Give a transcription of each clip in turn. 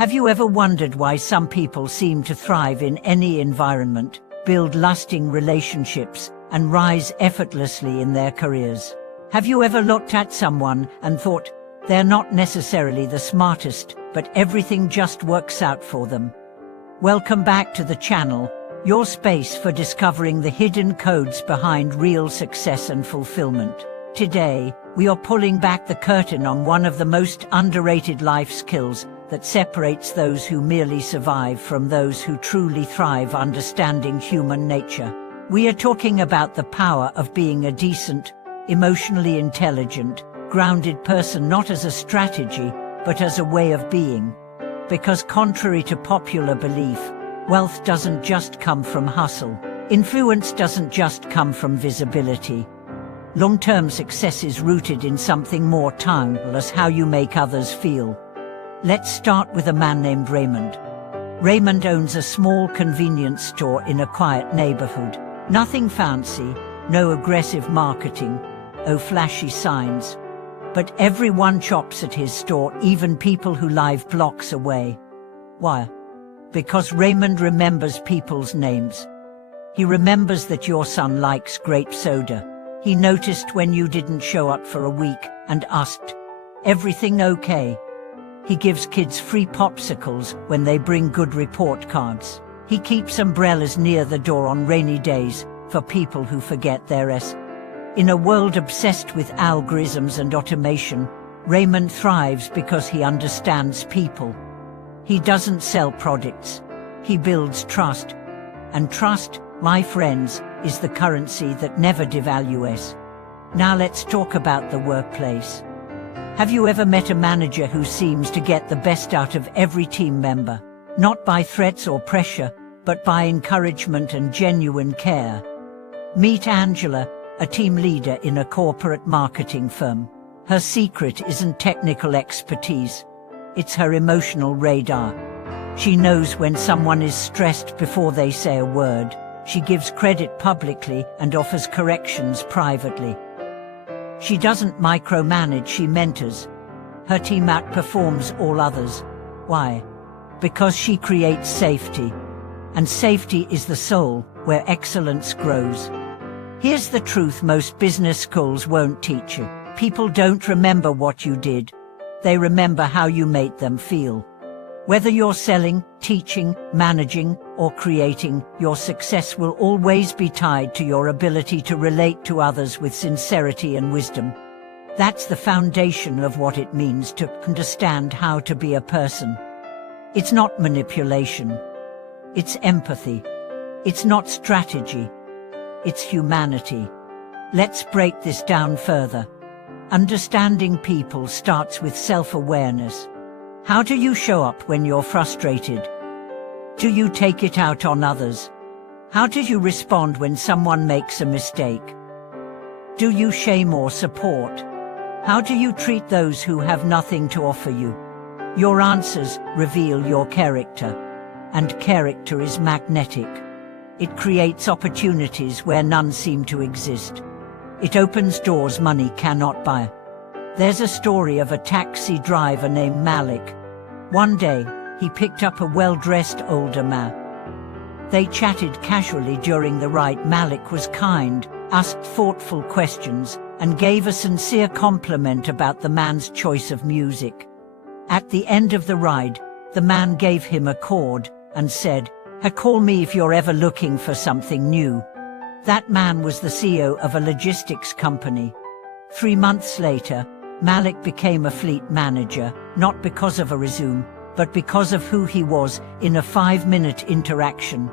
Have you ever wondered why some people seem to thrive in any environment, build lasting relationships, and rise effortlessly in their careers? Have you ever looked at someone and thought, they're not necessarily the smartest, but everything just works out for them? Welcome back to the channel, your space for discovering the hidden codes behind real success and fulfillment. Today, we are pulling back the curtain on one of the most underrated life skills that separates those who merely survive from those who truly thrive, understanding human nature. We are talking about the power of being a decent, emotionally intelligent, grounded person, not as a strategy, but as a way of being. Because contrary to popular belief, wealth doesn't just come from hustle. Influence doesn't just come from visibility. Long-term success is rooted in something more timeless: how you make others feel. Let's start with a man named Raymond. Raymond owns a small convenience store in a quiet neighborhood. Nothing fancy, no aggressive marketing, no flashy signs. But everyone shops at his store, even people who live blocks away. Why? Because Raymond remembers people's names. He remembers that your son likes grape soda. He noticed when you didn't show up for a week and asked, "Everything okay?" He gives kids free popsicles when they bring good report cards. He keeps umbrellas near the door on rainy days for people who forget their S. In a world obsessed with algorithms and automation, Raymond thrives because he understands people. He doesn't sell products. He builds trust. And trust, my friends, is the currency that never devalues. Now let's talk about the workplace. Have you ever met a manager who seems to get the best out of every team member? Not by threats or pressure, but by encouragement and genuine care. Meet Angela, a team leader in a corporate marketing firm. Her secret isn't technical expertise. It's her emotional radar. She knows when someone is stressed before they say a word. She gives credit publicly and offers corrections privately. She doesn't micromanage, she mentors. Her team outperforms all others. Why? Because she creates safety. And safety is the soul where excellence grows. Here's the truth most business schools won't teach you. People don't remember what you did. They remember how you made them feel. Whether you're selling, teaching, managing, or creating, your success will always be tied to your ability to relate to others with sincerity and wisdom. That's the foundation of what it means to understand how to be a person. It's not manipulation. It's empathy. It's not strategy. It's humanity. Let's break this down further. Understanding people starts with self-awareness. How do you show up when you're frustrated? Do you take it out on others? How do you respond when someone makes a mistake? Do you shame or support? How do you treat those who have nothing to offer you? Your answers reveal your character. And character is magnetic. It creates opportunities where none seem to exist. It opens doors money cannot buy. There's a story of a taxi driver named Malik. One day, he picked up a well-dressed older man. They chatted casually during the ride. Malik was kind, asked thoughtful questions, and gave a sincere compliment about the man's choice of music. At the end of the ride, the man gave him a cord and said, "Call me if you're ever looking for something new." That man was the CEO of a logistics company. 3 months later, Malik became a fleet manager, not because of a resume, but because of who he was in a 5-minute interaction.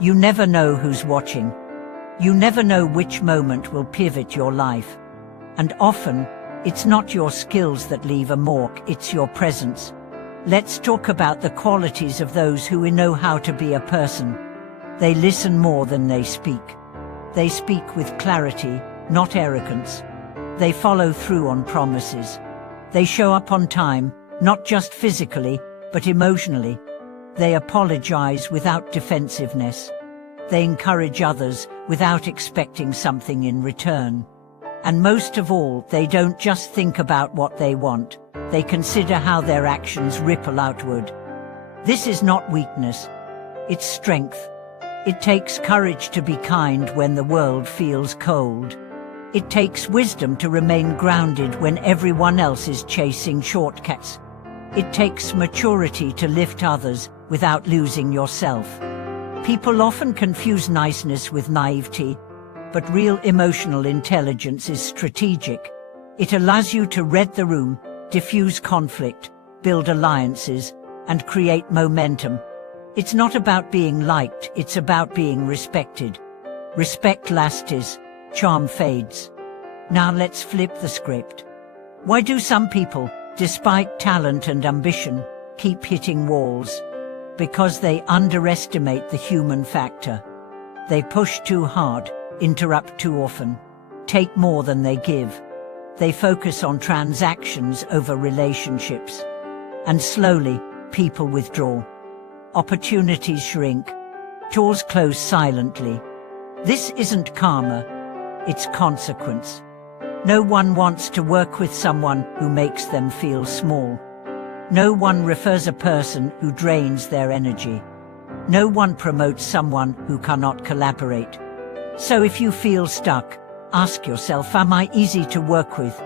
You never know who's watching. You never know which moment will pivot your life. And often, it's not your skills that leave a mark, it's your presence. Let's talk about the qualities of those who know how to be a person. They listen more than they speak. They speak with clarity, not arrogance. They follow through on promises. They show up on time, not just physically, but emotionally. They apologize without defensiveness. They encourage others without expecting something in return. And most of all, they don't just think about what they want. They consider how their actions ripple outward. This is not weakness, it's strength. It takes courage to be kind when the world feels cold. It takes wisdom to remain grounded when everyone else is chasing shortcuts. It takes maturity to lift others without losing yourself. People often confuse niceness with naivety, but real emotional intelligence is strategic. It allows you to read the room, diffuse conflict, build alliances, and create momentum. It's not about being liked, it's about being respected. Respect lasts, charm fades. Now let's flip the script. Why do some people, despite talent and ambition, keep hitting walls? Because they underestimate the human factor. They push too hard, interrupt too often, take more than they give. They focus on transactions over relationships. And slowly, people withdraw. Opportunities shrink. Doors close silently. This isn't karma, it's consequence. No one wants to work with someone who makes them feel small. No one refers a person who drains their energy. No one promotes someone who cannot collaborate. So if you feel stuck, ask yourself, am I easy to work with?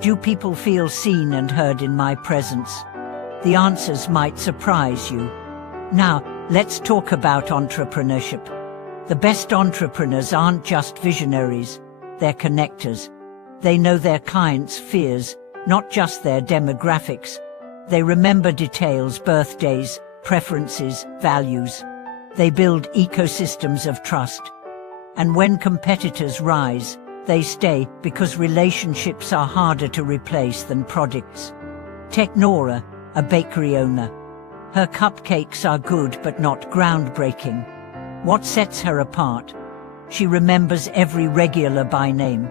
Do people feel seen and heard in my presence? The answers might surprise you. Now, let's talk about entrepreneurship. The best entrepreneurs aren't just visionaries, they're connectors. They know their clients' fears, not just their demographics. They remember details, birthdays, preferences, values. They build ecosystems of trust. And when competitors rise, they stay because relationships are harder to replace than products. Take Nora, a bakery owner. Her cupcakes are good but not groundbreaking. What sets her apart? She remembers every regular by name.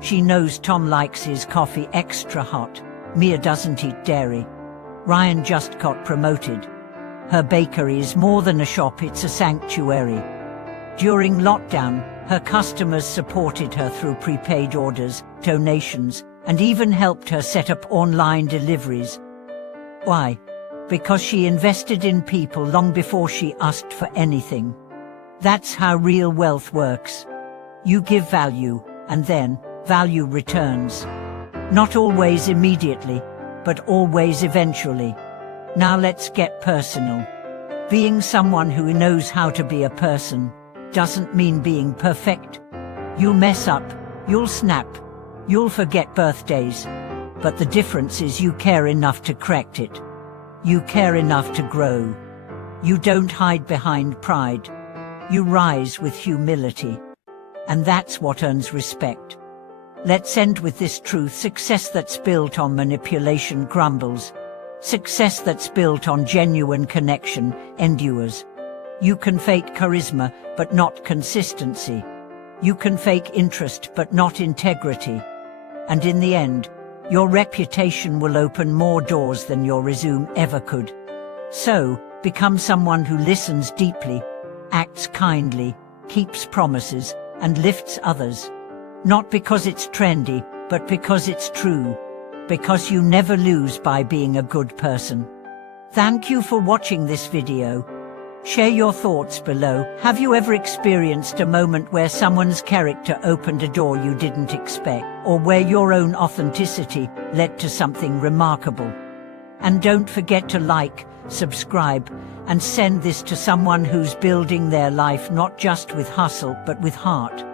She knows Tom likes his coffee extra hot. Mia doesn't eat dairy. Ryan just got promoted. Her bakery is more than a shop, it's a sanctuary. During lockdown, her customers supported her through prepaid orders, donations, and even helped her set up online deliveries. Why? Because she invested in people long before she asked for anything. That's how real wealth works. You give value, and then value returns. Not always immediately, but always eventually. Now let's get personal. Being someone who knows how to be a person doesn't mean being perfect. You'll mess up, you'll snap, you'll forget birthdays. But the difference is you care enough to correct it. You care enough to grow. You don't hide behind pride. You rise with humility. And that's what earns respect. Let's end with this truth: success that's built on manipulation crumbles. Success that's built on genuine connection endures. You can fake charisma, but not consistency. You can fake interest, but not integrity. And in the end, your reputation will open more doors than your resume ever could. So, become someone who listens deeply, acts kindly, keeps promises, and lifts others. Not because it's trendy, but because it's true. Because you never lose by being a good person. Thank you for watching this video. Share your thoughts below. Have you ever experienced a moment where someone's character opened a door you didn't expect, or where your own authenticity led to something remarkable? And don't forget to like, subscribe, and send this to someone who's building their life not just with hustle but with heart.